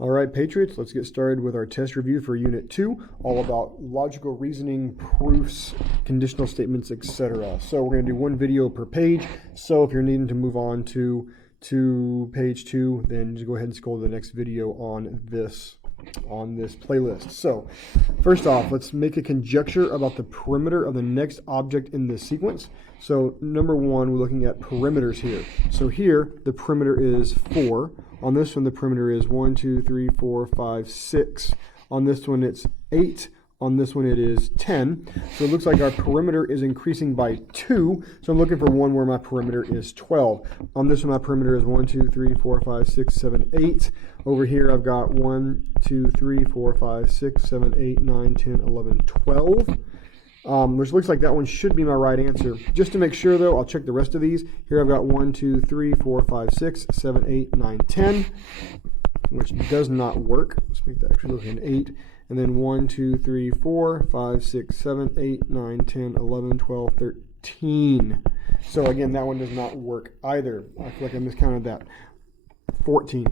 All right, Patriots, let's get started with our test review for Unit 2, all about logical reasoning, proofs, conditional statements, etc. So we're going to do one video per page. So if you're needing to move on to page 2, then just go ahead and scroll to the next video on this playlist. So first off, let's make a conjecture about the perimeter of the next object in this sequence. So number one, we're looking at perimeters here. So here, the perimeter is 4. On this one, the perimeter is 1, 2, 3, 4, 5, 6. On this one, it's 8. On this one, it is 10. So it looks like our perimeter is increasing by 2. So I'm looking for one where my perimeter is 12. On this one, my perimeter is 1, 2, 3, 4, 5, 6, 7, 8. Over here, I've got 1, 2, 3, 4, 5, 6, 7, 8, 9, 10, 11, 12. Which looks like that one should be my right answer. Just to make sure, though, I'll check the rest of these. Here I've got 1, 2, 3, 4, 5, 6, 7, 8, 9, 10, which does not work. Let's make that actually look like an 8. And then 1, 2, 3, 4, 5, 6, 7, 8, 9, 10, 11, 12, 13. So again, that one does not work either. I feel like I miscounted that. 14.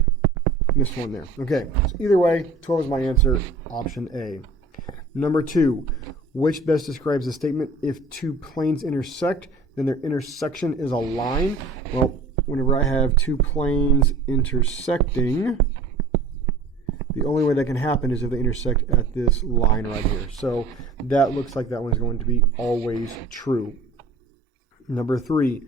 Missed one there. Okay, so either way, 12 is my answer, option A. Number 2. Which best describes the statement, if two planes intersect, then their intersection is a line? Well, whenever I have two planes intersecting, the only way that can happen is if they intersect at this line right here. So that looks like that one's going to be always true. Number 3,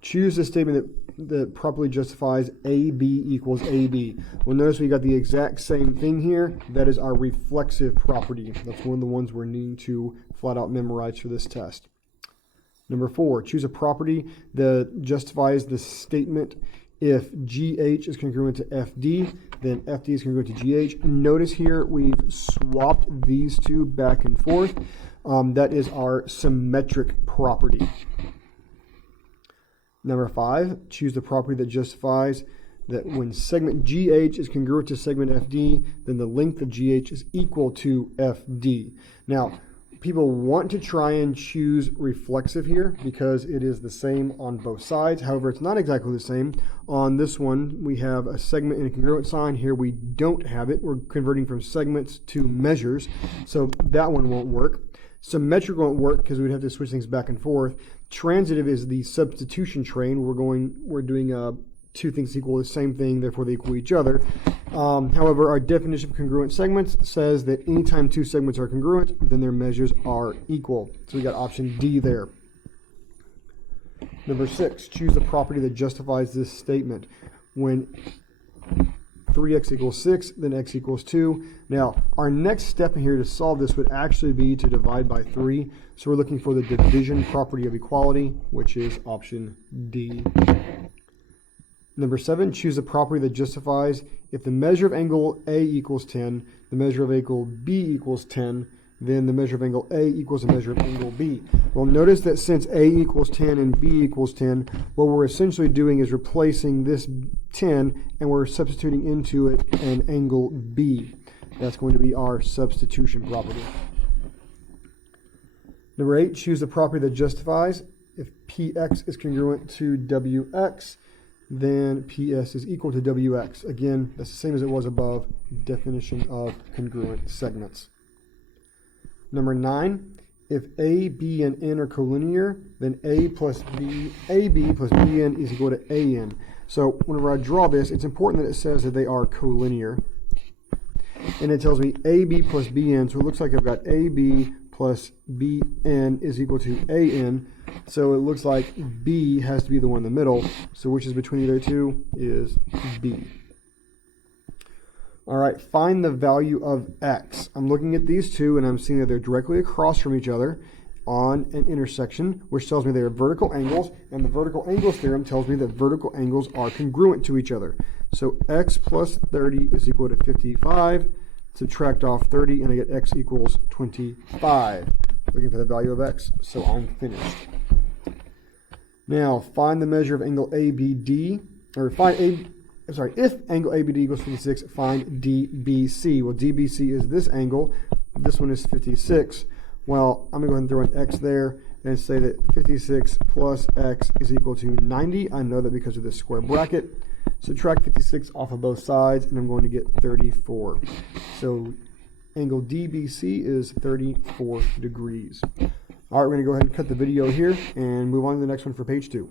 choose a statement that properly justifies AB equals AB. Well, notice we got the exact same thing here. That is our reflexive property. That's one of the ones we're needing to flat out memorize for this test. Number 4, choose a property that justifies the statement, if GH is congruent to FD, then FD is congruent to GH. Notice here we've swapped these two back and forth. That is our symmetric property. Number 5, choose the property that justifies that when segment GH is congruent to segment FD, then the length of GH is equal to FD. Now, people want to try and choose reflexive here because it is the same on both sides. However, it's not exactly the same. On this one, we have a segment and a congruent sign. Here we don't have it. We're converting from segments to measures, so that one won't work. Symmetric won't work because we'd have to switch things back and forth. Transitive is the substitution train. We're doing two things equal the same thing, therefore they equal each other. However, our definition of congruent segments says that anytime two segments are congruent, then their measures are equal. So we got option D there. Number 6, choose the property that justifies this statement. When 3x equals 6, then x equals 2. Now, our next step here to solve this would actually be to divide by 3. So we're looking for the division property of equality, which is option D. Number 7, choose a property that justifies if the measure of angle A equals 10, the measure of angle B equals 10, then the measure of angle A equals the measure of angle B. Well, notice that since A equals 10 and B equals 10, what we're essentially doing is replacing this 10 and we're substituting into it an angle B. That's going to be our substitution property. Number 8, choose the property that justifies if PX is congruent to WX, then PS is equal to WX. Again, that's the same as it was above, definition of congruent segments. Number 9, if A, B, and N are collinear, then AB plus BN is equal to AN. So whenever I draw this, it's important that it says that they are collinear. And it tells me AB plus BN, so it looks like I've got AB plus BN is equal to AN. So it looks like B has to be the one in the middle. So which is between either two is B. All right, find the value of x. I'm looking at these two and I'm seeing that they're directly across from each other on an intersection, which tells me they are vertical angles, and the vertical angles theorem tells me that vertical angles are congruent to each other. So x plus 30 is equal to 55. Subtract off 30 and I get x equals 25. Looking for the value of x, so I'm finished. Now find the measure of angle ABD, or if angle ABD equals 56, find DBC. Well, DBC is this angle. This one is 56. Well, I'm going to go ahead and throw an x there and say that 56 plus x is equal to 90. I know that because of this square bracket. Subtract 56 off of both sides, and I'm going to get 34. So angle DBC is 34 degrees. All right, we're going to go ahead and cut the video here and move on to the next one for page 2.